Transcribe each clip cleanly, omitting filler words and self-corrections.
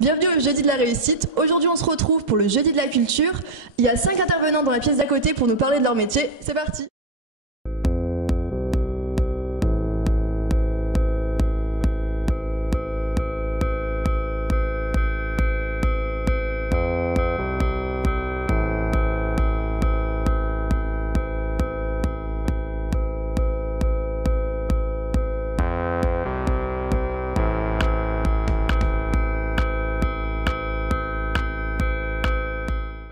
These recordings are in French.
Bienvenue au Jeudi de la Réussite. Aujourd'hui, on se retrouve pour le Jeudi de la Culture. Il y a 5 intervenants dans la pièce d'à côté pour nous parler de leur métier. C'est parti!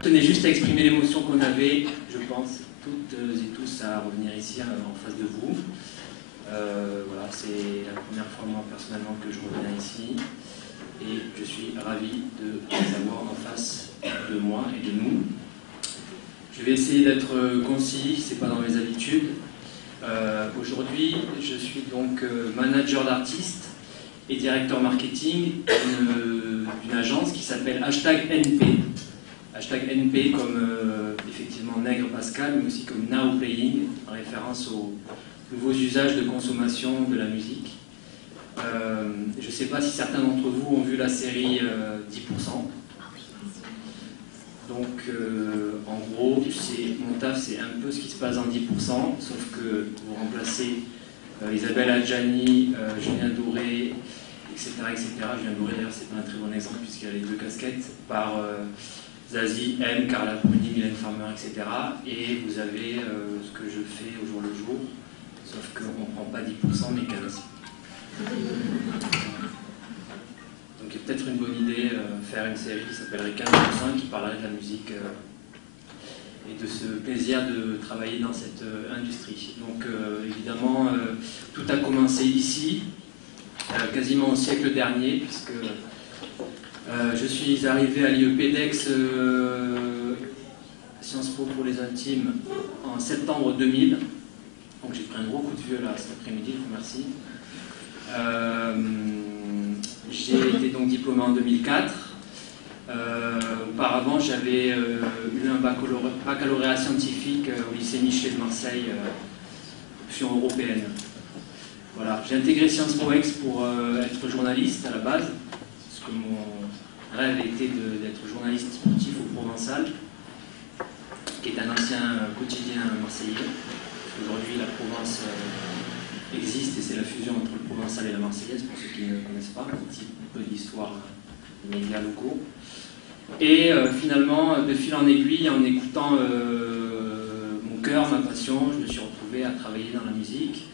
Je tenais juste à exprimer l'émotion qu'on avait, je pense, toutes et tous, à revenir ici en face de vous. Voilà, c'est la première fois, moi, personnellement, que je reviens ici. Et je suis ravi de les avoir en face de moi et de nous. Je vais essayer d'être concis, c'est pas dans mes habitudes. Aujourd'hui, je suis donc manager d'artistes et directeur marketing d'une agence qui s'appelle #NP. #NP comme effectivement Nègre Pascal, mais aussi comme Now Playing, en référence aux nouveaux usages de consommation de la musique. Je ne sais pas si certains d'entre vous ont vu la série 10%. Donc en gros, mon taf c'est un peu ce qui se passe dans 10%, sauf que vous remplacez Isabelle Adjani, Julien Doré, etc. Julien Doré d'ailleurs c'est pas un très bon exemple puisqu'il a les deux casquettes, par Zazie, M, Carla Bruni, Mylène Farmer, etc. Et vous avez ce que je fais au jour le jour, sauf qu'on ne prend pas 10% mais 15%. Donc il y a peut-être une bonne idée, faire une série qui s'appellerait 15%, qui parlerait de la musique et de ce plaisir de travailler dans cette industrie. Donc évidemment, tout a commencé ici, quasiment au siècle dernier, puisque je suis arrivé à l'IEPDEX Sciences Po pour les intimes en septembre 2000. Donc j'ai pris un gros coup de vieux là cet après-midi, je vous remercie. J'ai été donc diplômé en 2004. Auparavant, j'avais eu un baccalauréat scientifique au lycée Michelet de Marseille, option européenne. Voilà. J'ai intégré Sciences Po Ex pour être journaliste à la base, parce que mon rêve était d'être journaliste sportif au Provençal, qui est un ancien quotidien marseillais. Aujourd'hui, la Provence existe et c'est la fusion entre le Provençal et la Marseillaise, pour ceux qui ne connaissent pas, un petit peu d'histoire des médias locaux. Et finalement, de fil en aiguille, en écoutant mon cœur, ma passion, je me suis retrouvé à travailler dans la musique.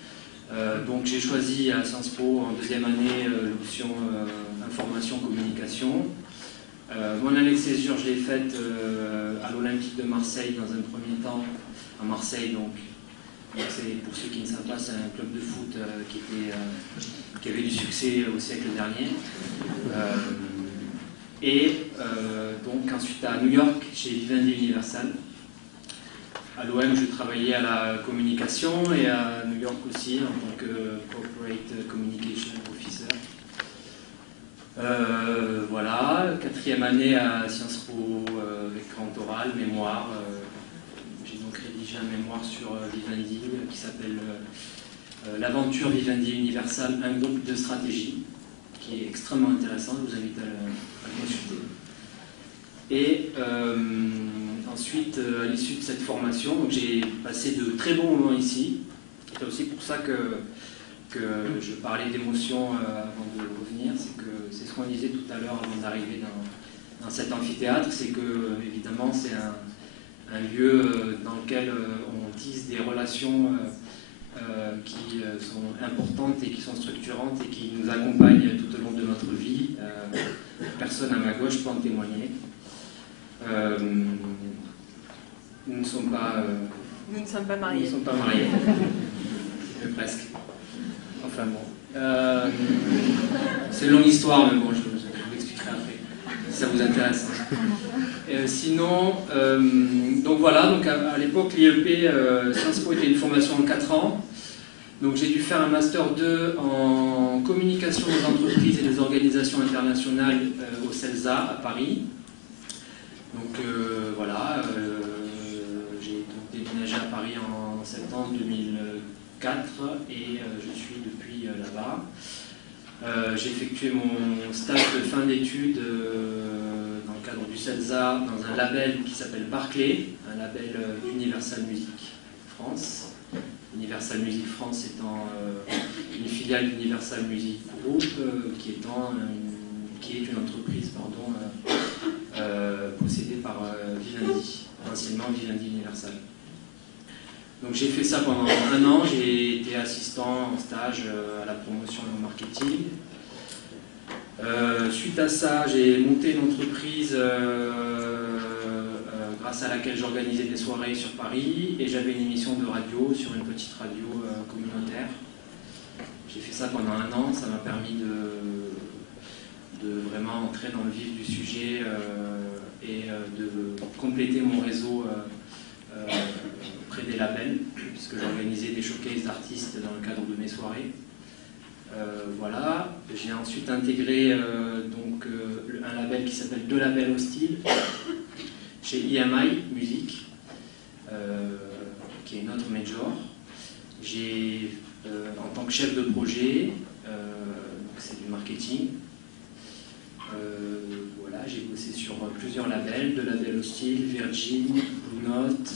Donc j'ai choisi à Sciences Po en deuxième année l'option information communication. Mon année de césure, je l'ai faite à l'Olympique de Marseille dans un premier temps, à Marseille donc. C'est, pour ceux qui ne savent pas, c'est un club de foot qui avait du succès au siècle dernier. Donc ensuite à New York, chez Vivendi Universal. À l'OM, je travaillais à la communication et à New York aussi en tant que Corporate Communication Officer. Voilà, quatrième année à Sciences Po avec grand oral, mémoire. J'ai donc rédigé un mémoire sur Vivendi qui s'appelle L'aventure Vivendi Universal, un groupe de stratégie, qui est extrêmement intéressant, je vous invite à le consulter. Et ensuite, à l'issue de cette formation, j'ai passé de très bons moments ici. C'est aussi pour ça que je parlais d'émotion avant de revenir. C'est ce qu'on disait tout à l'heure avant d'arriver dans cet amphithéâtre, c'est que, évidemment, c'est un lieu dans lequel on tisse des relations qui sont importantes et qui sont structurantes et qui nous accompagnent tout au long de notre vie. Personne à ma gauche peut en témoigner. Nous ne sommes pas mariés. Nous ne sommes pas mariés. Presque. Enfin bon. C'est une longue histoire, mais bon, je vous l'expliquerai après, si ça vous intéresse. Sinon, donc voilà, donc à l'époque, l'IEP Sciences Po était une formation en 4 ans. Donc j'ai dû faire un Master 2 en communication des entreprises et des organisations internationales au CELSA à Paris. Donc voilà, j'ai déménagé à Paris en septembre 2004 et je suis depuis là-bas. J'ai effectué mon stage de fin d'études CELSA dans un label qui s'appelle Barclay, un label Universal Music France. Universal Music France étant une filiale d'Universal Music Group, qui est une entreprise possédée par Vivendi, anciennement Vivendi Universal. Donc j'ai fait ça pendant un an, j'ai été assistant en stage à la promotion et au marketing. Suite à ça, j'ai monté une entreprise grâce à laquelle j'organisais des soirées sur Paris et j'avais une émission de radio sur une petite radio communautaire. J'ai fait ça pendant un an, ça m'a permis de vraiment entrer dans le vif du sujet et de compléter mon réseau auprès des labels, puisque j'organisais des showcases d'artistes dans le cadre de mes soirées. Voilà, j'ai ensuite intégré un label qui s'appelle Deux Labels Hostiles chez EMI Music, qui est notre major. J'ai, en tant que chef de projet, c'est du marketing. Voilà, j'ai bossé sur plusieurs labels, Deux Labels Hostiles, Virgin, Blue Note,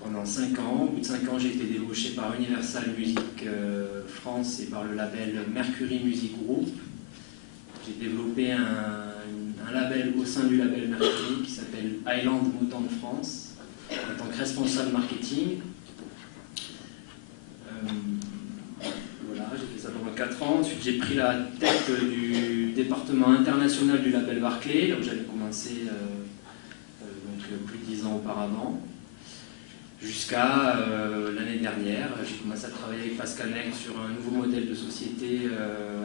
pendant 5 ans. Au bout de 5 ans, j'ai été débauché par Universal Music France et par le label Mercury Music Group. J'ai développé un label au sein du label Mercury qui s'appelle Island Motown France en tant que responsable marketing. Voilà, j'ai fait ça pendant 4 ans. Ensuite, j'ai pris la tête du département international du label Barclay, là où j'avais commencé plus de 10 ans auparavant. Jusqu'à l'année dernière, j'ai commencé à travailler avec Pascal Nègre sur un nouveau modèle de société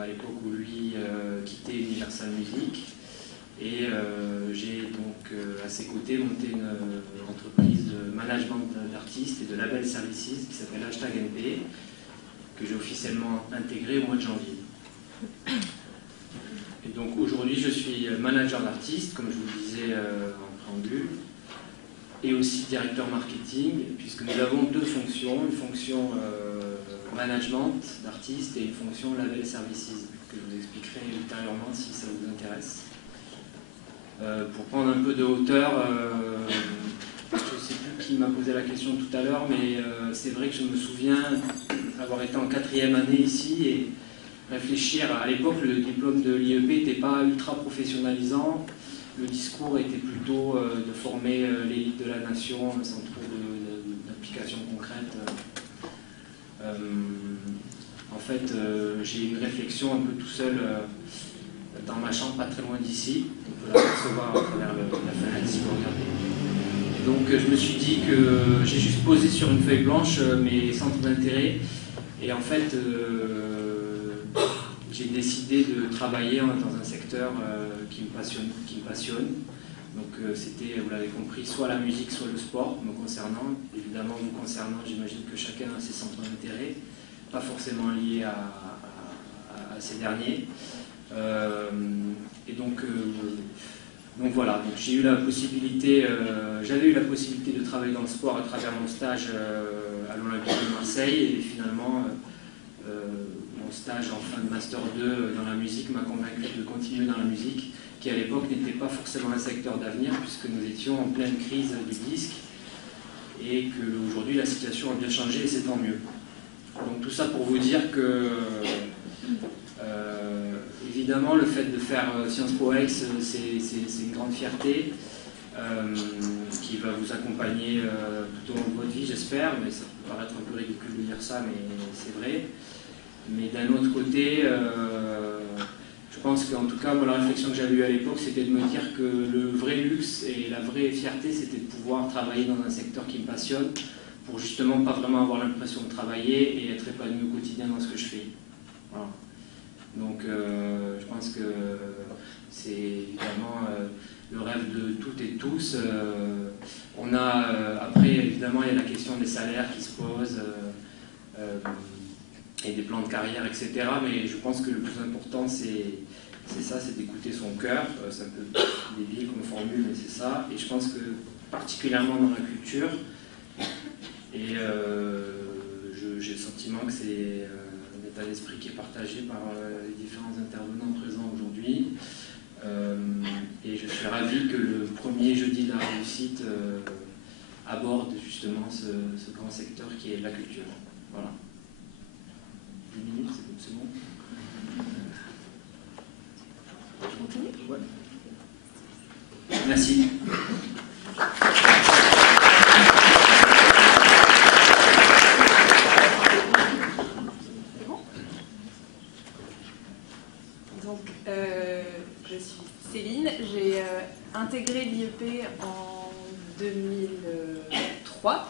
à l'époque où lui quittait Universal Music. Et j'ai donc à ses côtés monté une entreprise de management d'artistes et de label services qui s'appelle #NP, que j'ai officiellement intégré au mois de janvier. Et donc aujourd'hui, je suis manager d'artistes, comme je vous le disais en préambule, et aussi directeur marketing, puisque nous avons 2 fonctions, une fonction management d'artistes et une fonction label services, que je vous expliquerai ultérieurement si ça vous intéresse. Pour prendre un peu de hauteur, je ne sais plus qui m'a posé la question tout à l'heure, mais c'est vrai que je me souviens avoir été en 4e année ici et réfléchir. À l'époque, le diplôme de l'IEP n'était pas ultra professionnalisant. Le discours était plutôt de former l'élite de la nation sans trop d'applications concrètes. En fait, j'ai eu une réflexion un peu tout seul dans ma chambre, pas très loin d'ici. On peut l'apercevoir à travers la fenêtre si vous regardez. Et donc je me suis dit que j'ai juste posé sur une feuille blanche mes centres d'intérêt. Et en fait, j'ai décidé de travailler dans un secteur qui me passionne. Donc c'était, vous l'avez compris, soit la musique, soit le sport, me concernant. Évidemment, vous concernant, j'imagine que chacun a ses centres d'intérêt, pas forcément liés à ces derniers. Et donc voilà, donc j'ai eu la possibilité, j'avais eu la possibilité de travailler dans le sport à travers mon stage à l'Olympique de Marseille, et finalement mon stage en fin de Master 2 dans la musique m'a convaincu de continuer dans la musique, qui à l'époque n'était pas forcément un secteur d'avenir, puisque nous étions en pleine crise du disque, et qu'aujourd'hui la situation a bien changé, et c'est tant mieux. Donc tout ça pour vous dire que évidemment le fait de faire Sciences Po Ex, c'est une grande fierté qui va vous accompagner tout au long de votre vie, j'espère, mais ça peut paraître un peu ridicule de dire ça, mais c'est vrai. Mais d'un autre côté, je pense qu'en tout cas, moi, la réflexion que j'avais eue à l'époque, c'était de me dire que le vrai luxe et la vraie fierté, c'était de pouvoir travailler dans un secteur qui me passionne, pour justement pas vraiment avoir l'impression de travailler et être épanoui au quotidien dans ce que je fais. Voilà. Donc je pense que c'est évidemment le rêve de toutes et tous. On a, après, évidemment, il y a la question des salaires qui se posent, et des plans de carrière, etc. Mais je pense que le plus important, c'est ça, c'est d'écouter son cœur. C'est un peu débile comme formule, mais c'est ça. Et je pense que, particulièrement dans la culture, et j'ai le sentiment que c'est un état d'esprit qui est partagé par les différents intervenants présents aujourd'hui. Et je suis ravi ravi que le premier jeudi de la réussite aborde justement ce grand secteur qui est la culture. Voilà. 10 minutes, c'est bon. Je continue ? Ouais. Merci. Donc, je suis Céline, j'ai intégré l'IEP en 2003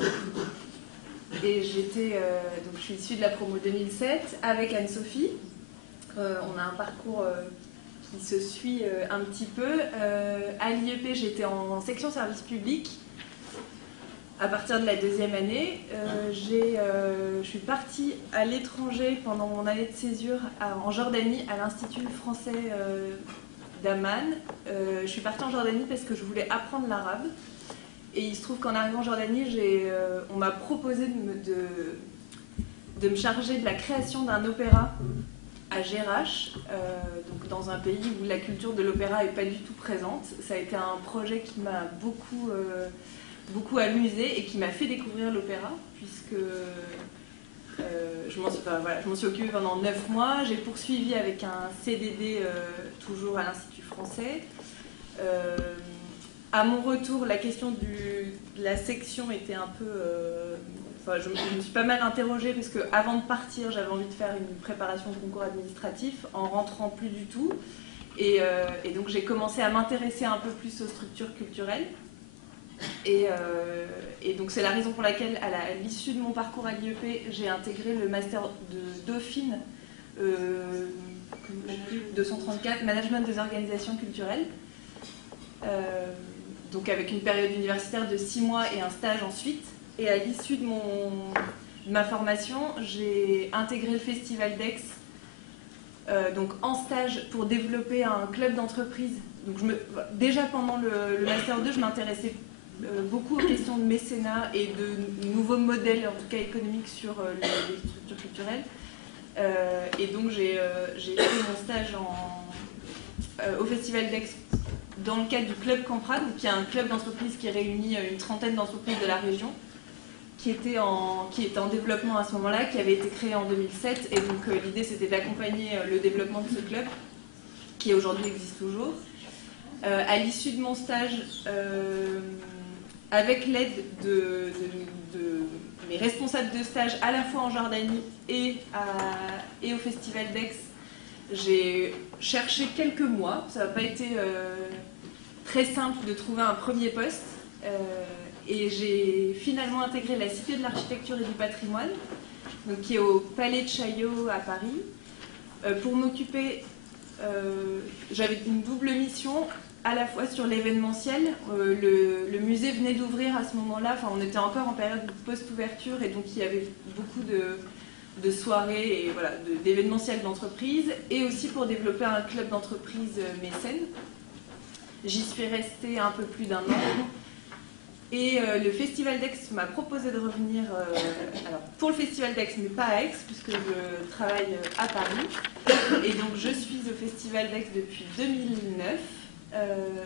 et donc je suis issue de la promo 2007 avec Anne-Sophie. On a un parcours qui se suit un petit peu. À l'IEP, j'étais en section service public. À partir de la deuxième année, je suis partie à l'étranger pendant mon année de césure en Jordanie, à l'Institut français d'Amman. Je suis partie en Jordanie parce que je voulais apprendre l'arabe. Et il se trouve qu'en arrivant en Jordanie, on m'a proposé de me charger de la création d'un opéra à Jerash, donc dans un pays où la culture de l'opéra n'est pas du tout présente. Ça a été un projet qui m'a beaucoup amusée et qui m'a fait découvrir l'opéra, puisque je m'en suis occupée pendant 9 mois. J'ai poursuivi avec un CDD toujours à l'Institut français. À mon retour, la question de la section était un peu... je me suis pas mal interrogée parce qu'avant de partir, j'avais envie de faire une préparation de concours administratif. En rentrant, plus du tout. Et donc j'ai commencé à m'intéresser un peu plus aux structures culturelles. Et donc c'est la raison pour laquelle, à l'issue de mon parcours à l'IEP, j'ai intégré le master de Dauphine 234, Management des organisations culturelles. Donc avec une période universitaire de 6 mois et un stage ensuite. Et à l'issue de ma formation, j'ai intégré le Festival d'Aix, donc en stage pour développer un club d'entreprise. Donc déjà pendant le Master 2, je m'intéressais beaucoup aux questions de mécénat et de nouveaux modèles, en tout cas économiques, sur les structures culturelles. Et donc j'ai fait mon stage au Festival d'Aix dans le cadre du Club Camprade, qui est un club d'entreprise qui réunit une trentaine d'entreprises de la région, qui était en développement à ce moment-là, qui avait été créé en 2007. Et donc l'idée, c'était d'accompagner le développement de ce club, qui aujourd'hui existe toujours. À l'issue de mon stage, avec l'aide de mes responsables de stage, à la fois en Jordanie et au Festival d'Aix, j'ai cherché quelques mois. Ça n'a pas été très simple de trouver un premier poste. Et j'ai finalement intégré la Cité de l'Architecture et du Patrimoine, donc qui est au Palais de Chaillot à Paris, pour m'occuper. J'avais une double mission, à la fois sur l'événementiel. Le musée venait d'ouvrir à ce moment-là, on était encore en période post-ouverture, et donc il y avait beaucoup de soirées et voilà, d'événementiel d'entreprise, et aussi pour développer un club d'entreprise mécène. J'y suis restée un peu plus d'1 an. Et le Festival d'Aix m'a proposé de revenir alors pour le Festival d'Aix, mais pas à Aix, puisque je travaille à Paris. Et donc je suis au Festival d'Aix depuis 2009.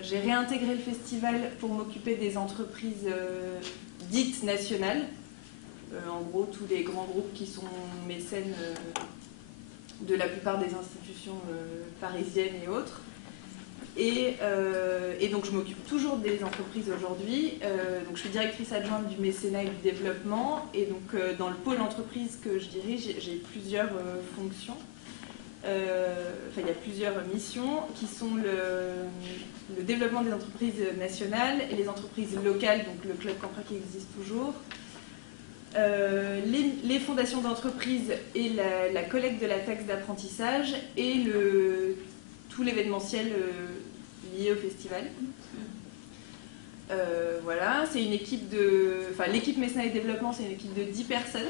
J'ai réintégré le festival pour m'occuper des entreprises dites nationales. En gros, tous les grands groupes qui sont mécènes de la plupart des institutions parisiennes et autres. Et donc je m'occupe toujours des entreprises aujourd'hui. Donc je suis directrice adjointe du mécénat et du développement. Et donc dans le pôle entreprise que je dirige, j'ai plusieurs fonctions. Il y a plusieurs missions qui sont le développement des entreprises nationales et les entreprises locales, donc le Club Camprade qui existe toujours. Les fondations d'entreprise et la collecte de la taxe d'apprentissage et tout l'événementiel lié au festival. Voilà, c'est une équipe l'équipe mécénat et développement, c'est une équipe de 10 personnes.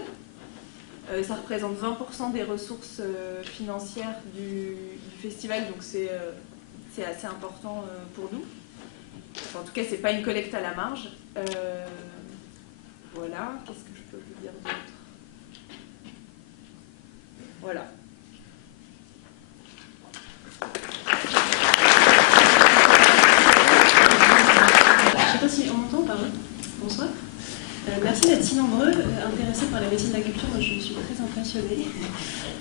Ça représente 20% des ressources financières du festival, donc c'est assez important pour nous. En tout cas, c'est pas une collecte à la marge. Voilà, qu'est-ce que je peux vous dire d'autre? Voilà. impressionné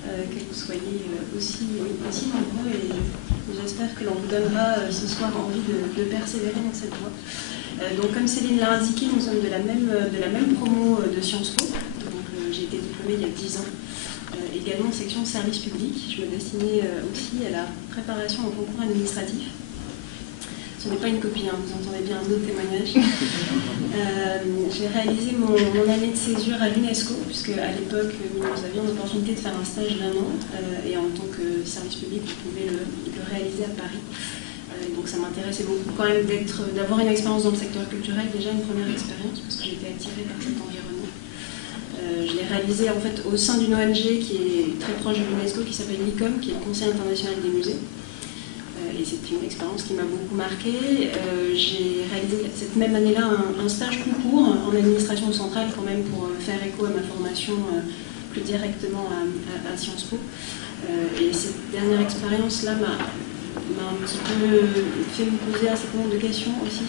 que vous soyez aussi nombreux et j'espère que l'on vous donnera ce soir envie de persévérer dans cette voie. Donc comme Céline l'a indiqué, nous sommes de la même promo de Sciences Po. J'ai été diplômée il y a 10 ans, également en section service public. Je me destinais aussi à la préparation au concours administratif. Ce n'est pas une copie, hein, vous entendez bien un autre témoignage. J'ai réalisé mon année de césure à l'UNESCO, puisque à l'époque, nous avions l'opportunité de faire un stage d'1 an, et en tant que service public, vous pouvez le réaliser à Paris. Donc ça m'intéressait beaucoup quand même d'avoir une expérience dans le secteur culturel, déjà une première expérience, parce que j'étais attirée par cet environnement. Je l'ai réalisé en fait au sein d'une ONG qui est très proche de l'UNESCO, qui s'appelle l'ICOM, qui est le Conseil international des musées. Et c'est une expérience qui m'a beaucoup marquée. J'ai réalisé cette même année-là un stage concours en administration centrale, quand même pour faire écho à ma formation plus directement à Sciences Po. Et cette dernière expérience-là m'a un petit peu fait me poser un certain nombre de questions aussi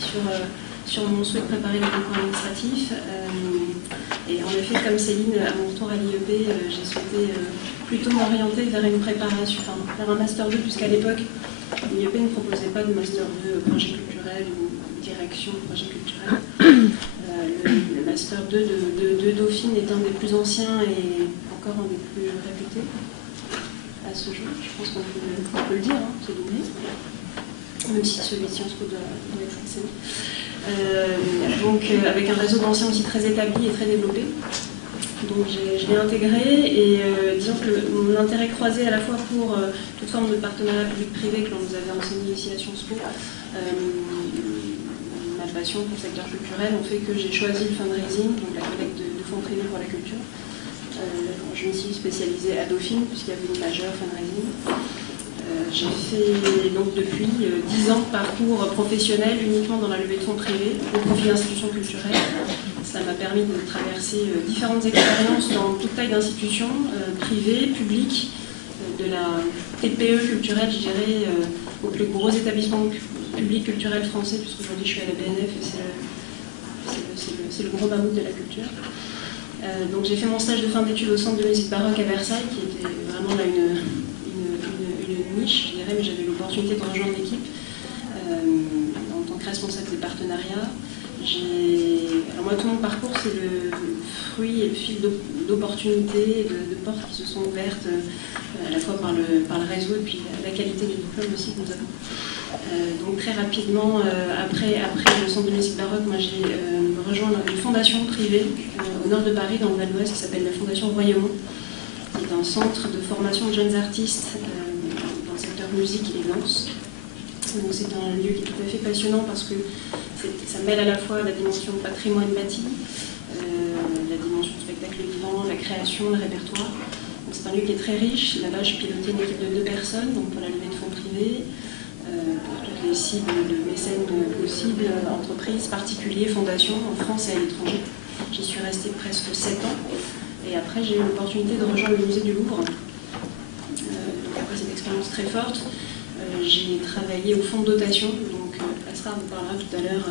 sur mon souhait de préparer le concours administratif. Et en effet, comme Céline, à mon retour à l'IEP, j'ai souhaité plutôt m'orienter vers une préparation, enfin vers un Master 2, puisqu'à l'époque, l'IEP ne proposait pas de Master 2 projet culturel ou direction projet culturel. Le Master 2 de Dauphine est un des plus anciens et encore un des plus réputés à ce jour. Je pense qu'on peut le dire, hein, c'est donné. Même si celui de Sciences Po doit être excellent. Donc avec un réseau d'anciens aussi très établi et très développé. Donc je l'ai intégré et disons que mon intérêt croisé à la fois pour toute forme de partenariat public-privé que l'on nous avait enseigné ici à Sciences Po, ma passion pour le secteur culturel ont fait que j'ai choisi le fundraising, donc la collecte de fonds privés pour la culture. Je me suis spécialisée à Dauphine puisqu'il y avait une majeure fundraising. J'ai fait donc depuis 10 ans de parcours professionnel uniquement dans la levée de fonds privés au profit d'institutions culturelles. Ça m'a permis de traverser différentes expériences dans toute taille d'institutions, privées, publiques, de la TPE culturelle, je dirais, aux plus gros établissements publics culturels français, puisqu'aujourd'hui je suis à la BNF et c'est le gros mammouth de la culture. Donc j'ai fait mon stage de fin d'études au Centre de musique baroque à Versailles, qui était vraiment là une niche, je dirais, mais j'avais l'opportunité de rejoindre l'équipe en tant que responsable des partenariats. Alors moi, tout mon parcours, c'est le fruit et le fil d'opportunités, de portes qui se sont ouvertes à la fois par le réseau et puis la qualité du diplôme aussi que nous avons. Donc très rapidement, après le Centre de musique baroque, moi j'ai rejoint une fondation privée au nord de Paris, dans le Val-d'Oise, qui s'appelle la Fondation Royaumont, qui est un centre de formation de jeunes artistes dans le secteur musique et danse. Donc c'est un lieu qui est tout à fait passionnant parce que ça mêle à la fois la dimension patrimoine bâti, la dimension spectacle vivant, la création, le répertoire. C'est un lieu qui est très riche. Là-bas, je pilotais une équipe de 2 personnes, donc pour la levée de fonds privés, pour toutes les cibles de mécènes possibles, entreprises, particuliers, fondations, en France et à l'étranger. J'y suis restée presque 7 ans. Et après, j'ai eu l'opportunité de rejoindre le musée du Louvre. Donc après cette expérience très forte, j'ai travaillé au fonds de dotation. Donc Asrar vous parlera tout à l'heure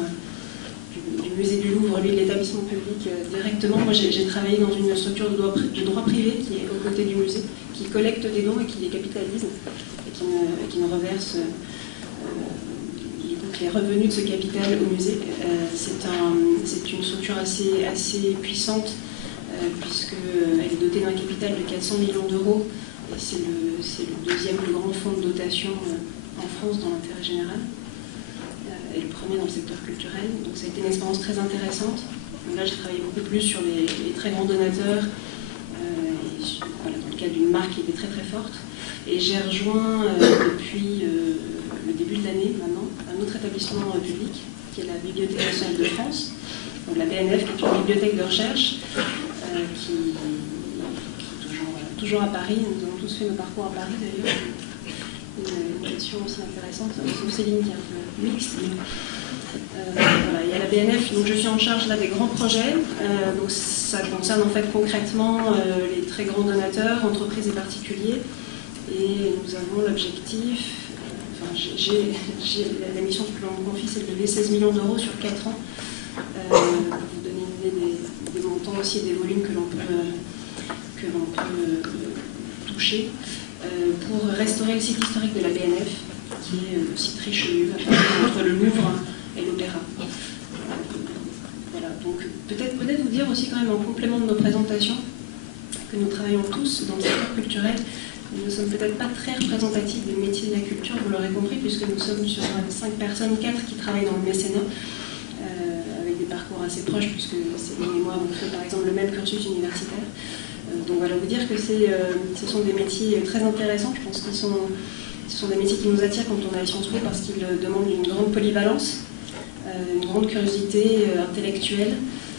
du musée du Louvre, lui de l'établissement public directement. Moi j'ai travaillé dans une structure de droit privé qui est aux côtés du musée, qui collecte des dons et qui les capitalise et qui ne reverse les revenus de ce capital au musée. C'est une structure assez puissante puisqu'elle est dotée d'un capital de 400 millions d'euros et c'est le deuxième plus grand fonds de dotation en France dans l'intérêt général. Et le premier dans le secteur culturel. Donc ça a été une expérience très intéressante. Donc là, j'ai travaillé beaucoup plus sur les très grands donateurs, dans le cadre d'une marque qui était très très forte. Et j'ai rejoint depuis le début de l'année maintenant un autre établissement public, qui est la Bibliothèque nationale de France, donc la BNF, qui est une bibliothèque de recherche, qui est toujours à Paris. Nous avons tous fait nos parcours à Paris d'ailleurs. Une question aussi intéressante, sauf Céline qui est un peu mixte. Voilà, il y a la BNF, donc je suis en charge là des grands projets. Donc ça concerne en fait concrètement les très grands donateurs, entreprises et particuliers. Et nous avons l'objectif, la mission que l'on me confie, c'est de lever 16 millions d'euros sur 4 ans. Pour vous donner une idée des montants aussi et des volumes que l'on peut que l'on peut toucher pour restaurer le site historique de la BNF, qui est le site Richelieu, entre le Louvre et l'Opéra. Voilà, donc peut-être vous dire aussi quand même en complément de nos présentations que nous travaillons tous dans le secteur culturel. Nous ne sommes peut-être pas très représentatifs des métiers de la culture, vous l'aurez compris, puisque nous sommes sur 5 personnes, 4 qui travaillent dans le mécénat, avec des parcours assez proches, puisque ces derniers mois ont fait par exemple le même cursus universitaire. Donc voilà, vous dire que ce sont des métiers très intéressants. Je pense que ce sont des métiers qui nous attirent quand on est à Sciences Po, parce qu'ils demandent une grande polyvalence, une grande curiosité intellectuelle,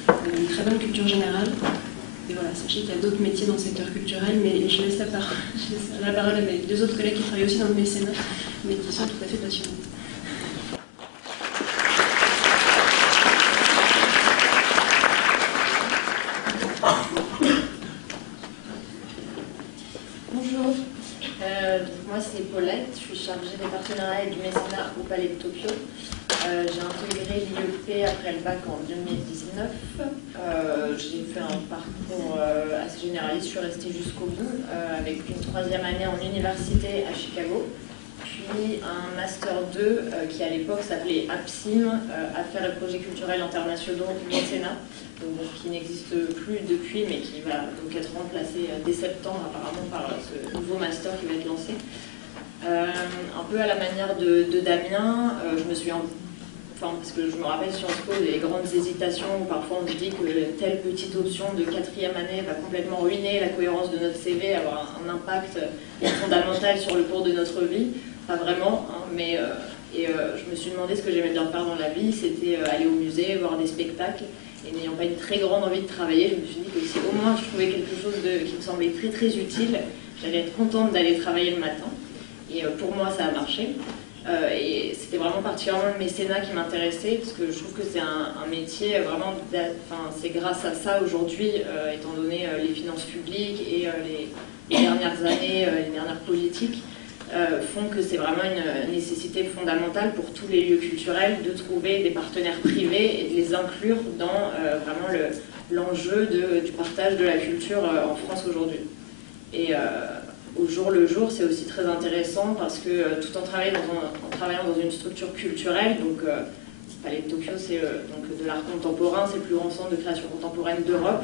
une très bonne culture générale. Et voilà, sachez qu'il y a d'autres métiers dans le secteur culturel, mais je laisse la parole à mes 2 autres collègues qui travaillent aussi dans le mécénat, mais qui sont tout à fait passionnés. Bonjour, moi c'est Paulette, je suis chargée des partenariats et du mécénat au Palais de Tokyo. J'ai intégré l'IEP après le bac en 2019. J'ai fait un parcours assez généraliste, je suis restée jusqu'au bout, avec une 3e année en université à Chicago, puis un Master 2 qui à l'époque s'appelait APSIM, Affaires et Projets Culturels Internationaux du Mécénat, donc, qui n'existe plus depuis, mais qui va donc être remplacé dès septembre apparemment par ce nouveau Master qui va être lancé. Un peu à la manière de Damien, je me suis parce que je me rappelle Sciences Po des grandes hésitations où parfois on se dit que telle petite option de 4e année va complètement ruiner la cohérence de notre CV, avoir un impact fondamental sur le cours de notre vie. Pas vraiment, hein, mais je me suis demandé ce que j'aimais bien faire dans la vie, c'était aller au musée, voir des spectacles. Et n'ayant pas une très grande envie de travailler, je me suis dit que si au moins je trouvais quelque chose qui me semblait très très utile, j'allais être contente d'aller travailler le matin. Et pour moi ça a marché. Et c'était vraiment particulièrement le mécénat qui m'intéressait, parce que je trouve que c'est un métier vraiment, c'est grâce à ça aujourd'hui, étant donné les finances publiques et les dernières années, les dernières politiques, font que c'est vraiment une nécessité fondamentale pour tous les lieux culturels de trouver des partenaires privés et de les inclure dans vraiment l'enjeu du partage de la culture en France aujourd'hui. Et au jour le jour, c'est aussi très intéressant parce que tout en travaillant dans une structure culturelle, donc Palais de Tokyo, c'est donc de l'art contemporain, c'est le plus grand centre de création contemporaine d'Europe.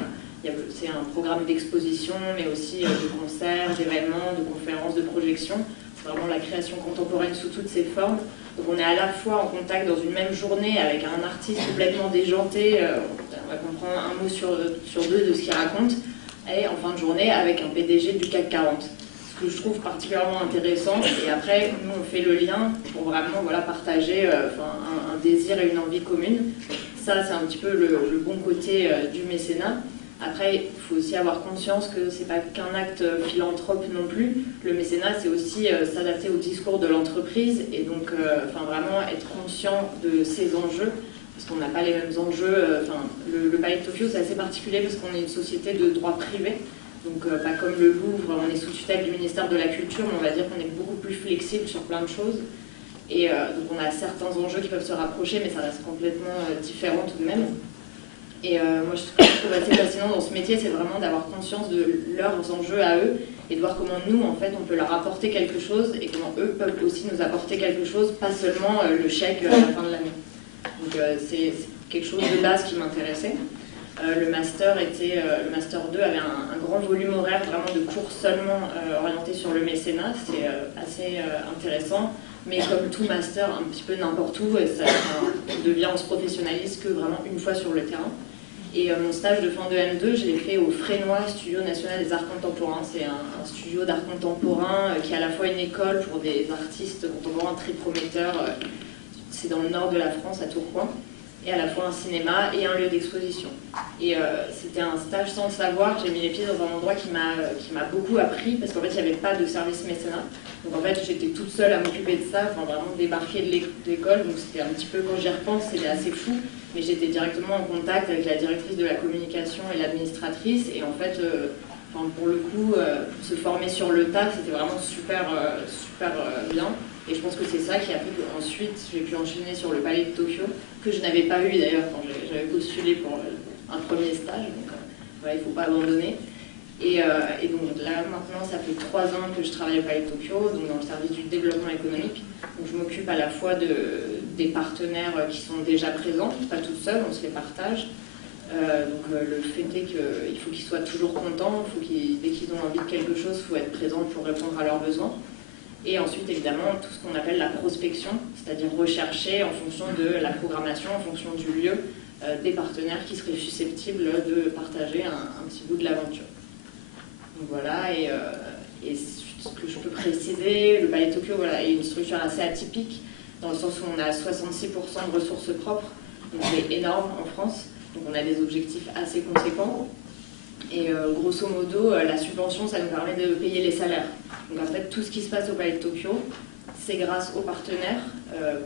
C'est un programme d'exposition, mais aussi de concerts, d'événements, de conférences, de projections. C'est vraiment la création contemporaine sous toutes ses formes. Donc on est à la fois en contact dans une même journée avec un artiste complètement déjanté, on va comprendre un mot sur 2 de ce qu'il raconte, et en fin de journée avec un PDG du CAC 40. Ce que je trouve particulièrement intéressant, et après nous on fait le lien pour vraiment partager un désir et une envie commune. Ça c'est un petit peu le bon côté du mécénat. Après, il faut aussi avoir conscience que c'est pas qu'un acte philanthrope non plus. Le mécénat, c'est aussi s'adapter au discours de l'entreprise et donc vraiment être conscient de ces enjeux, parce qu'on n'a pas les mêmes enjeux. Le Palais de Tokyo, c'est assez particulier parce qu'on est une société de droit privé, donc pas comme le Louvre, on est sous tutelle du ministère de la Culture, mais on va dire qu'on est beaucoup plus flexible sur plein de choses. Et donc on a certains enjeux qui peuvent se rapprocher, mais ça reste complètement différent tout de même. Et moi, ce que je trouve assez fascinant dans ce métier, c'est vraiment d'avoir conscience de leurs enjeux à eux et de voir comment nous, en fait, on peut leur apporter quelque chose et comment eux peuvent aussi nous apporter quelque chose, pas seulement le chèque à la fin de l'année. Donc c'est quelque chose de base qui m'intéressait. Le Master 2 avait un grand volume horaire, vraiment de cours seulement orientés sur le mécénat. C'était assez intéressant. Mais comme tout master, un petit peu n'importe où, on se professionnalise que vraiment une fois sur le terrain. Et mon stage de fin de M2, je l'ai fait au Frénois, Studio National des Arts Contemporains. C'est un studio d'art contemporain qui est à la fois une école pour des artistes contemporains très prometteurs. C'est dans le nord de la France, à Tourcoing, et à la fois un cinéma et un lieu d'exposition. Et c'était un stage sans le savoir. J'ai mis les pieds dans un endroit qui m'a beaucoup appris, parce qu'en fait, il n'y avait pas de service mécénat. Donc en fait, j'étais toute seule à m'occuper de ça, vraiment débarquer de l'école. Donc c'était un petit peu, quand j'y repense, c'était assez fou. Mais j'étais directement en contact avec la directrice de la communication et l'administratrice. Et en fait, pour le coup, se former sur le tas, c'était vraiment super bien. Et je pense que c'est ça qui a fait qu'ensuite, j'ai pu enchaîner sur le Palais de Tokyo, que je n'avais pas eu d'ailleurs quand j'avais postulé pour un premier stage. Donc voilà, il ne faut pas abandonner. Et donc là, maintenant, ça fait 3 ans que je travaille au Palais de Tokyo, donc dans le service du développement économique. Donc je m'occupe à la fois des partenaires qui sont déjà présents, pas toute seule, on se les partage. Le fait est qu'il faut qu'ils soient toujours contents, dès qu'ils ont envie de quelque chose, il faut être présent pour répondre à leurs besoins. Et ensuite, évidemment, tout ce qu'on appelle la prospection, c'est-à-dire rechercher en fonction de la programmation, en fonction du lieu, des partenaires qui seraient susceptibles de partager un petit bout de l'aventure. Donc voilà, et ce que je peux préciser, le Palais de Tokyo est une structure assez atypique, dans le sens où on a 66% de ressources propres, donc c'est énorme en France, donc on a des objectifs assez conséquents. Et grosso modo, la subvention, ça nous permet de payer les salaires. Donc en fait, tout ce qui se passe au Palais de Tokyo, c'est grâce aux partenaires,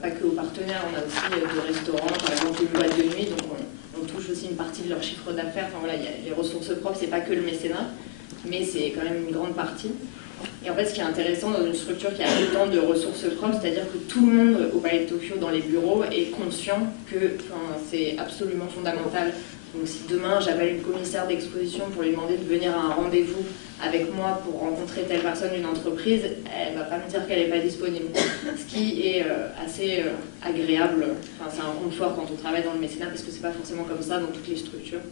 pas que aux partenaires, on a aussi des restaurants, par exemple une boîte de nuit, donc on touche aussi une partie de leur chiffre d'affaires. Enfin voilà, il y a les ressources propres, c'est pas que le mécénat, mais c'est quand même une grande partie. Et en fait, ce qui est intéressant dans une structure qui a autant de ressources propres, c'est-à-dire que tout le monde au Palais de Tokyo, dans les bureaux, est conscient que c'est absolument fondamental. Donc si demain j'appelle une commissaire d'exposition pour lui demander de venir à un rendez-vous avec moi pour rencontrer telle personne d'une entreprise, elle ne va pas me dire qu'elle n'est pas disponible. Ce qui est assez agréable, enfin, c'est un confort quand on travaille dans le mécénat, parce que c'est pas forcément comme ça dans toutes les structures.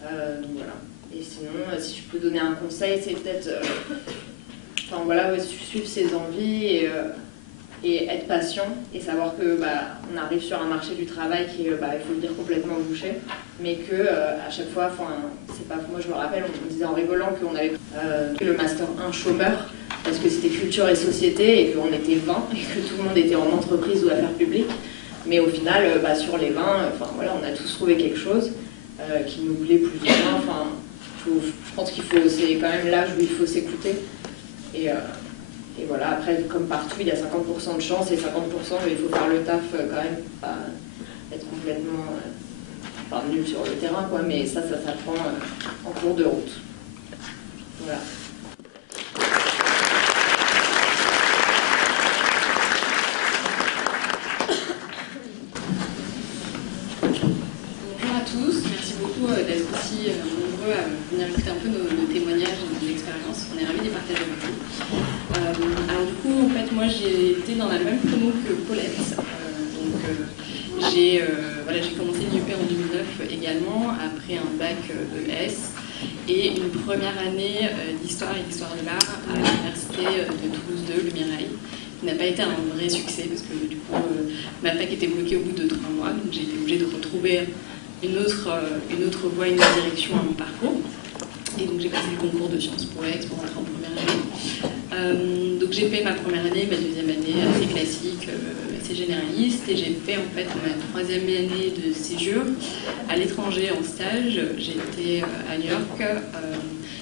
Donc voilà. Et sinon, si je peux donner un conseil, c'est peut-être suivre ses envies et être patient et savoir que on arrive sur un marché du travail qui est, il faut le dire, complètement bouché, mais que à chaque fois, c'est pas, moi je me rappelle, on disait en rigolant qu'on avait le master 1 chômeur parce que c'était culture et société et qu'on était 20 et que tout le monde était en entreprise ou affaires publiques, mais au final, sur les 20, on a tous trouvé quelque chose qui nous plaît plus ou moins. Je pense qu'il faut, c'est quand même l'âge où il faut s'écouter. Et voilà, après, comme partout, il y a 50% de chance et 50%, il faut faire le taf quand même, pas être complètement nul sur le terrain, quoi, mais ça s'apprend en cours de route. Voilà. Bonjour à tous, merci beaucoup d'être aussi nombreux à venir écouter un peu nos témoignages et nos expériences. On est ravis de les partager avec vous. Alors du coup, en fait, moi j'ai été dans la même promo que Paulette. J'ai commencé l'IUP en 2009 également, après un bac ES et une première année d'histoire et d'histoire de l'art à l'université de Toulouse 2, le Mirail, qui n'a pas été un vrai succès parce que du coup ma fac était bloquée au bout de 3 mois, donc j'ai été obligée de retrouver une autre voie, une autre direction à mon parcours. Et donc j'ai passé le concours de Sciences Po Ex pour rentrer en première année. Donc j'ai fait ma première année, ma deuxième année assez classique, assez généraliste, et j'ai fait en fait ma troisième année de séjour à l'étranger en stage. J'étais à New York.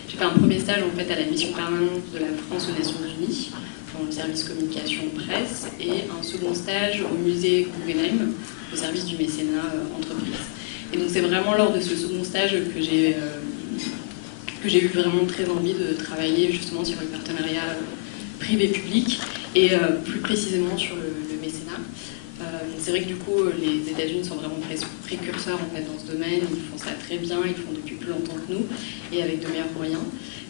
J'ai fait un premier stage en fait à la mission permanente de la France aux Nations Unies, dans le service communication presse, et un second stage au musée Guggenheim, au service du mécénat entreprise. Et donc c'est vraiment lors de ce second stage que j'ai eu vraiment très envie de travailler justement sur le partenariat privé-public et plus précisément sur le mécénat. C'est vrai que du coup les États-Unis sont vraiment précurseurs en fait dans ce domaine, ils font ça très bien, ils le font depuis plus longtemps que nous et avec de meilleurs moyens.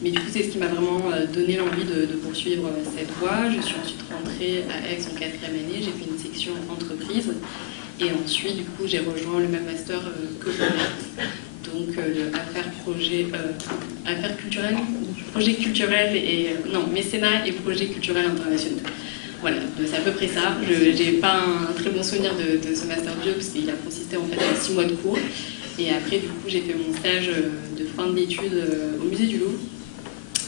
Mais du coup c'est ce qui m'a vraiment donné l'envie de poursuivre cette voie. Je suis ensuite rentrée à Aix en 4e année, j'ai fait une section entreprise et ensuite du coup j'ai rejoint le même master que Paulette. Donc affaires culturelles, projet culturel et mécénat et projet culturel international. Voilà, c'est à peu près ça. Je n'ai pas un très bon souvenir de ce master bio parce qu'il a consisté en fait à 6 mois de cours. Et après, du coup, j'ai fait mon stage de fin d'études au musée du Louvre,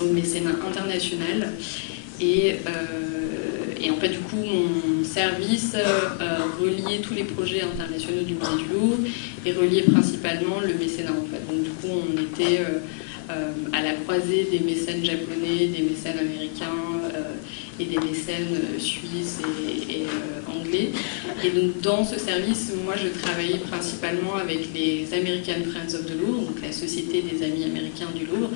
au mécénat international. Et en fait, du coup, mon service reliait tous les projets internationaux du musée du Louvre et reliait principalement le mécénat, en fait. Donc, du coup, on était à la croisée des mécènes japonais, des mécènes américains et des mécènes suisses et anglais. Et donc, dans ce service, moi, je travaillais principalement avec les American Friends of the Louvre, donc la Société des Amis Américains du Louvre,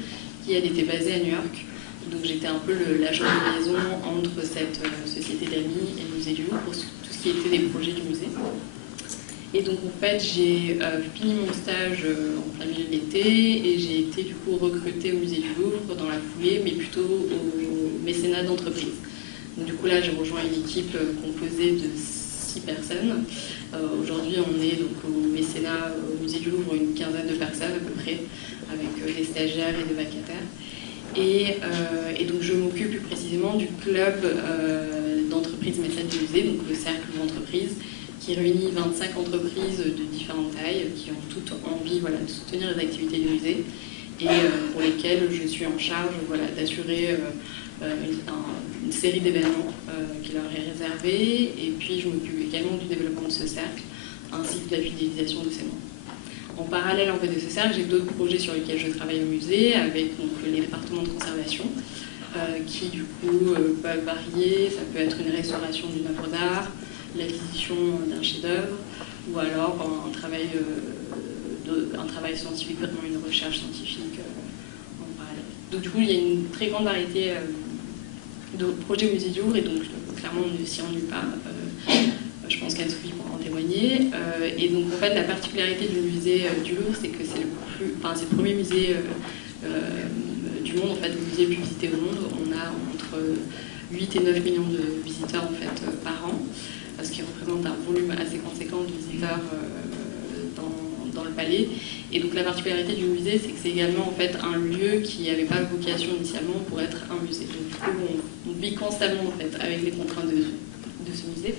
qui, elle, était basée à New York. Donc j'étais un peu l'agent de liaison entre cette société d'amis et le musée du Louvre pour tout ce qui était des projets du musée. Et donc en fait j'ai fini mon stage en plein milieu de l'été et j'ai été du coup recrutée au musée du Louvre dans la foulée, mais plutôt au mécénat d'entreprise. Donc du coup là j'ai rejoint une équipe composée de 6 personnes. Aujourd'hui on est donc au mécénat au musée du Louvre une quinzaine de personnes à peu près, avec des stagiaires et des vacataires. Et donc je m'occupe plus précisément du club d'entreprises mécènes du musée, donc le cercle d'entreprises, qui réunit 25 entreprises de différentes tailles qui ont toutes envie de soutenir les activités du musée et pour lesquelles je suis en charge d'assurer une série d'événements qui leur est réservée, et puis je m'occupe également du développement de ce cercle ainsi que de la fidélisation de ses membres. En parallèle en fait, de ce cercle, j'ai d'autres projets sur lesquels je travaille au musée avec donc, les départements de conservation qui du coup peuvent varier. Ça peut être une restauration d'une œuvre d'art, l'acquisition d'un chef-d'œuvre, ou alors un travail scientifique, vraiment une recherche scientifique en parallèle. Donc du coup, il y a une très grande variété de projets au musée du Louvre, et donc clairement on ne s'y ennuie pas. Je pense qu'Anne-Sophie pourra en témoigner. Et donc en fait, la particularité du musée du Louvre, c'est que c'est le premier musée du monde, en fait, le musée le plus visité au monde. On a entre 8 et 9 millions de visiteurs en fait, par an, ce qui représente un volume assez conséquent de visiteurs dans le palais. Et donc la particularité du musée, c'est que c'est également en fait, un lieu qui n'avait pas vocation initialement pour être un musée. Donc du coup, on vit constamment en fait, avec les contraintes de ce musée,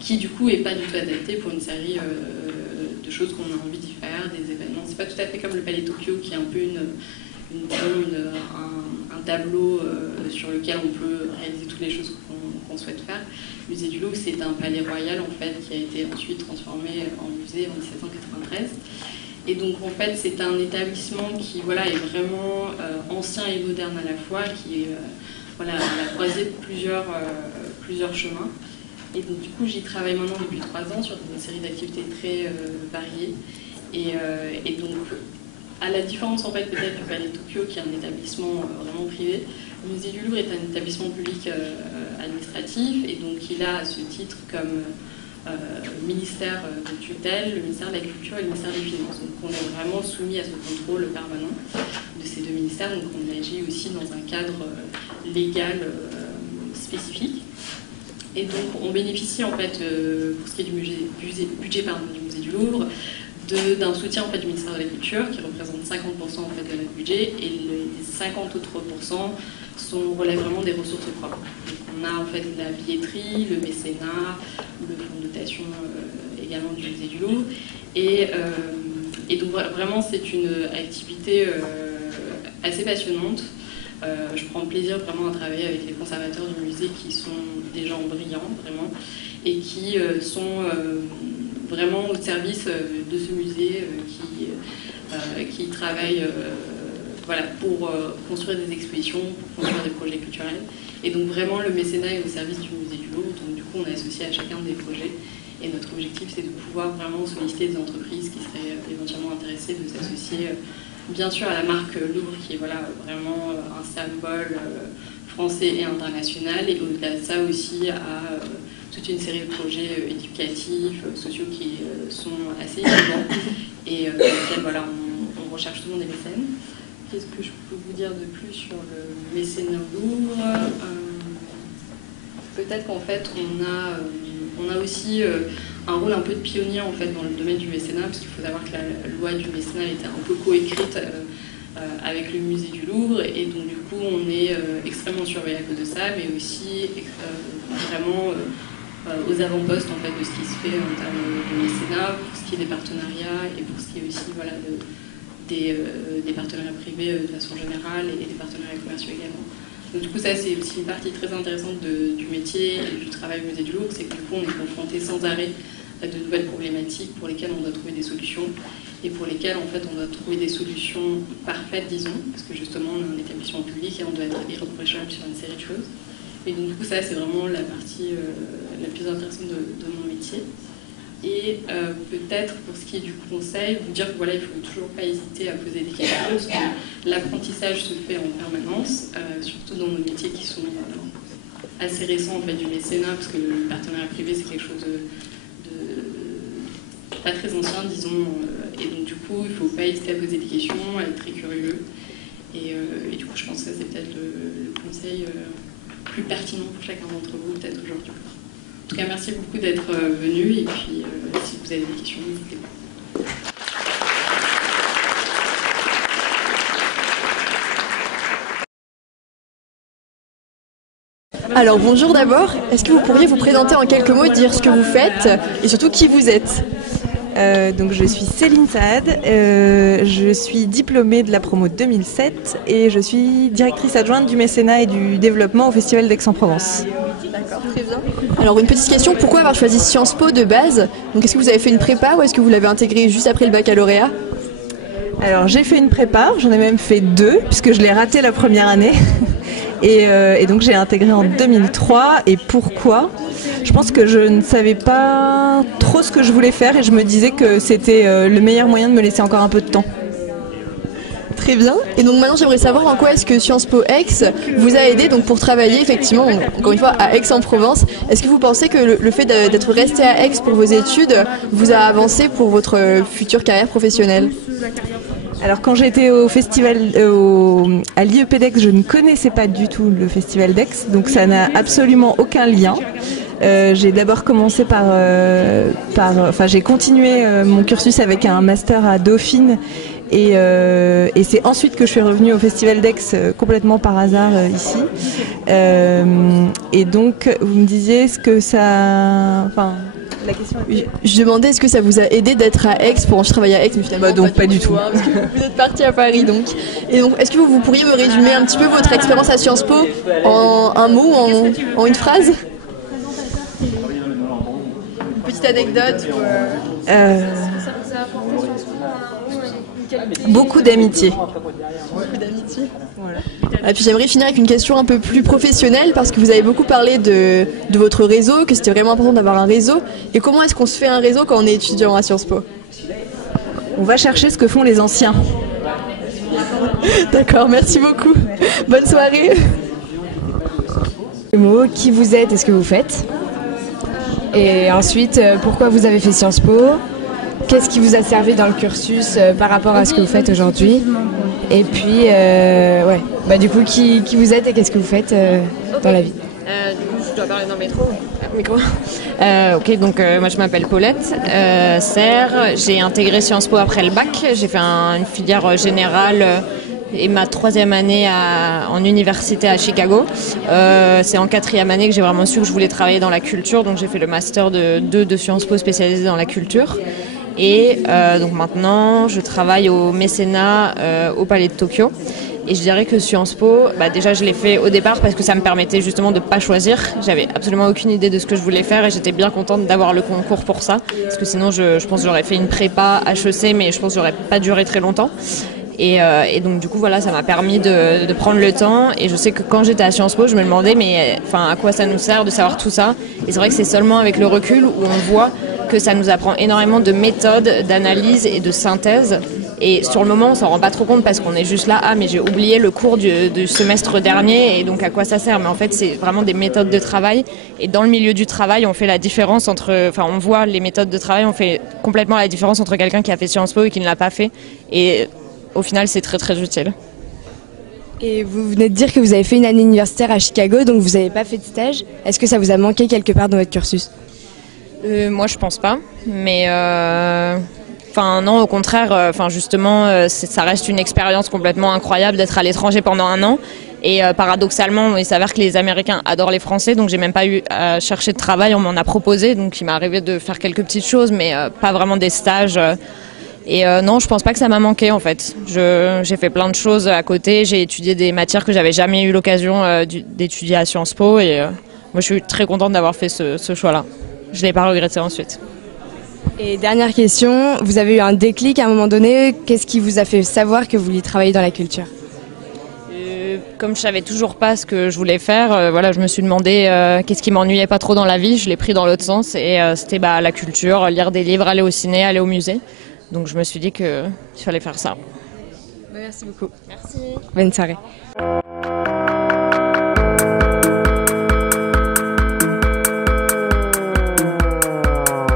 qui du coup n'est pas du tout adapté pour une série de choses qu'on a envie d'y faire, des événements. C'est pas tout à fait comme le Palais Tokyo qui est un peu un tableau sur lequel on peut réaliser toutes les choses qu'on souhaite faire. Le musée du Louvre, c'est un palais royal en fait, qui a été ensuite transformé en musée en 1793. Et donc en fait c'est un établissement qui est vraiment ancien et moderne à la fois, qui est à la croisée de plusieurs chemins. Et donc du coup j'y travaille maintenant depuis 3 ans sur une série d'activités très variées. Et donc à la différence en fait peut-être du Palais Tokyo qui est un établissement vraiment privé, le musée du Louvre est un établissement public administratif, et donc il a à ce titre comme ministère de tutelle, le ministère de la Culture et le ministère des Finances. Donc on est vraiment soumis à ce contrôle permanent de ces 2 ministères, donc on agit aussi dans un cadre légal spécifique. Et donc on bénéficie en fait, pour ce qui est du budget du musée du Louvre, d'un soutien en fait, du ministère de la Culture qui représente 50% en fait, de notre budget, et les 50 autres pourcents relèvent vraiment des ressources propres. Donc on a en fait la billetterie, le mécénat, le fonds de dotation également du musée du Louvre, et donc vraiment c'est une activité assez passionnante. Je prends plaisir vraiment à travailler avec les conservateurs du musée qui sont des gens brillants vraiment, et qui sont vraiment au service de ce musée, qui travaillent pour construire des expositions, pour construire des projets culturels. Et donc vraiment le mécénat est au service du musée du Louvre, donc du coup on est associé à chacun des projets, et notre objectif c'est de pouvoir vraiment solliciter des entreprises qui seraient éventuellement intéressées de s'associer bien sûr à la marque Louvre qui est vraiment un symbole français et international, et au-delà de ça aussi à toute une série de projets éducatifs, sociaux qui sont assez innovants et dans lesquels on recherche souvent des mécènes. Qu'est-ce que je peux vous dire de plus sur le mécénat Louvre? Peut-être qu'en fait on a aussi un rôle un peu de pionnier en fait, dans le domaine du mécénat, parce qu'il faut savoir que la loi du mécénat était un peu coécrite avec le musée du Louvre, et donc du coup on est extrêmement surveillé à cause de ça, mais aussi vraiment aux avant-postes en fait, de ce qui se fait en termes de mécénat, pour ce qui est des partenariats et pour ce qui est aussi des partenariats privés de façon générale, et des partenariats commerciaux également. Donc du coup ça c'est aussi une partie très intéressante du métier et du travail au musée du Louvre, c'est que du coup on est confronté sans arrêt à de nouvelles problématiques pour lesquelles on doit trouver des solutions, et pour lesquelles en fait on doit trouver des solutions parfaites, disons, parce que justement on est un établissement public et on doit être irréprochable sur une série de choses. Et donc du coup ça c'est vraiment la partie la plus intéressante de mon métier. Et peut-être pour ce qui est du conseil, vous dire que il ne faut toujours pas hésiter à poser des questions, parce que l'apprentissage se fait en permanence, surtout dans nos métiers qui sont assez récents en fait, du mécénat, parce que le partenariat privé c'est quelque chose pas très ancien, disons, et donc du coup, il ne faut pas hésiter à poser des questions, à être très curieux. Et du coup, je pense que c'est peut-être le conseil plus pertinent pour chacun d'entre vous, peut-être aujourd'hui. En tout cas, merci beaucoup d'être venus, et puis si vous avez des questions, n'hésitez pas. Alors bonjour d'abord, est-ce que vous pourriez vous présenter en quelques mots, dire ce que vous faites et surtout qui vous êtes? Donc je suis Céline Saad, je suis diplômée de la promo 2007 et je suis directrice adjointe du mécénat et du développement au Festival d'Aix-en-Provence. D'accord, très bien. Alors une petite question, pourquoi avoir choisi Sciences Po de base? Donc est-ce que vous avez fait une prépa ou est-ce que vous l'avez intégrée juste après le baccalauréat? Alors j'ai fait une prépa, j'en ai même fait 2 puisque je l'ai raté la première année. Et donc j'ai intégré en 2003. Et pourquoi? Je pense que je ne savais pas trop ce que je voulais faire et je me disais que c'était le meilleur moyen de me laisser encore un peu de temps. Très bien. Et donc maintenant j'aimerais savoir en quoi est-ce que Sciences Po Aix vous a aidé donc pour travailler effectivement, encore une fois, à Aix-en-Provence. Est-ce que vous pensez que le fait d'être resté à Aix pour vos études vous a avancé pour votre future carrière professionnelle? Alors quand j'étais au festival à l'IEP d'Aix, je ne connaissais pas du tout le festival d'Aix, donc ça n'a absolument aucun lien. J'ai d'abord commencé j'ai continué mon cursus avec un master à Dauphine et c'est ensuite que je suis revenue au festival d'Aix complètement par hasard ici. Et donc vous me disiez ce que ça... La question je demandais est-ce que ça vous a aidé d'être à Aix pour travailler à Aix, mais finalement donc pas du tout. Parce que vous êtes parti à Paris donc. Et donc est-ce que vous pourriez me résumer un petit peu votre expérience à Sciences Po en un mot, en une phrase? Une petite anecdote Beaucoup d'amitié. Beaucoup d'amitié. Voilà. Et puis j'aimerais finir avec une question un peu plus professionnelle parce que vous avez beaucoup parlé de votre réseau, que c'était vraiment important d'avoir un réseau. Et comment est-ce qu'on se fait un réseau quand on est étudiant à Sciences Po? On va chercher ce que font les anciens. D'accord, merci beaucoup. Bonne soirée. Qui vous êtes et ce que vous faites. Et ensuite, pourquoi vous avez fait Sciences Po? Qu'est-ce qui vous a servi dans le cursus par rapport à ce que vous faites aujourd'hui? Et puis, du coup, qui vous êtes et qu'est-ce que vous faites dans la vie? Du coup, je dois parler dans le micro. Ok, donc moi je m'appelle Paulette Serre. J'ai intégré Sciences Po après le bac. J'ai fait une filière générale et ma 3e année en université à Chicago. C'est en 4e année que j'ai vraiment su que je voulais travailler dans la culture. Donc j'ai fait le master 2 de Sciences Po spécialisé dans la culture. Et donc maintenant, je travaille au mécénat au Palais de Tokyo. Et je dirais que Sciences Po, déjà je l'ai fait au départ parce que ça me permettait justement de ne pas choisir. J'avais absolument aucune idée de ce que je voulais faire et j'étais bien contente d'avoir le concours pour ça. Parce que sinon, je pense que j'aurais fait une prépa HEC, mais je pense que j'aurais pas duré très longtemps. Et donc du coup voilà, ça m'a permis de prendre le temps. Et je sais que quand j'étais à Sciences Po, je me demandais à quoi ça nous sert de savoir tout ça. Et c'est vrai que c'est seulement avec le recul où on voit que ça nous apprend énormément de méthodes, d'analyse et de synthèse. Et sur le moment, on s'en rend pas trop compte parce qu'on est juste là, mais j'ai oublié le cours du semestre dernier et donc à quoi ça sert? Mais en fait, c'est vraiment des méthodes de travail. Et dans le milieu du travail, on fait la différence on voit les méthodes de travail, on fait complètement la différence entre quelqu'un qui a fait Sciences Po et qui ne l'a pas fait. Et au final, c'est très très utile. Et vous venez de dire que vous avez fait une année universitaire à Chicago, donc vous n'avez pas fait de stage. Est-ce que ça vous a manqué quelque part dans votre cursus? Moi, je pense pas. Mais non, au contraire. Justement, ça reste une expérience complètement incroyable d'être à l'étranger pendant 1 an. Et paradoxalement, il s'avère que les Américains adorent les Français, donc j'ai même pas eu à chercher de travail. On m'en a proposé, donc il m'est arrivé de faire quelques petites choses, mais pas vraiment des stages. Et non, je pense pas que ça m'a manqué en fait. J'ai fait plein de choses à côté. J'ai étudié des matières que j'avais jamais eu l'occasion d'étudier à Sciences Po. Et moi, je suis très contente d'avoir fait ce choix-là. Je l'ai pas regretté ensuite. Et dernière question, vous avez eu un déclic à un moment donné. Qu'est-ce qui vous a fait savoir que vous vouliez travailler dans la culture? Comme je savais toujours pas ce que je voulais faire, je me suis demandé qu'est-ce qui m'ennuyait pas trop dans la vie. Je l'ai pris dans l'autre sens et c'était la culture, lire des livres, aller au ciné, aller au musée. Donc je me suis dit qu'il fallait faire ça. Merci beaucoup. Merci. Bonne soirée.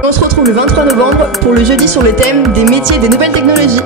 On se retrouve retrouve le 23 novembre pour le jeudi sur le thème des métiers des nouvelles technologies.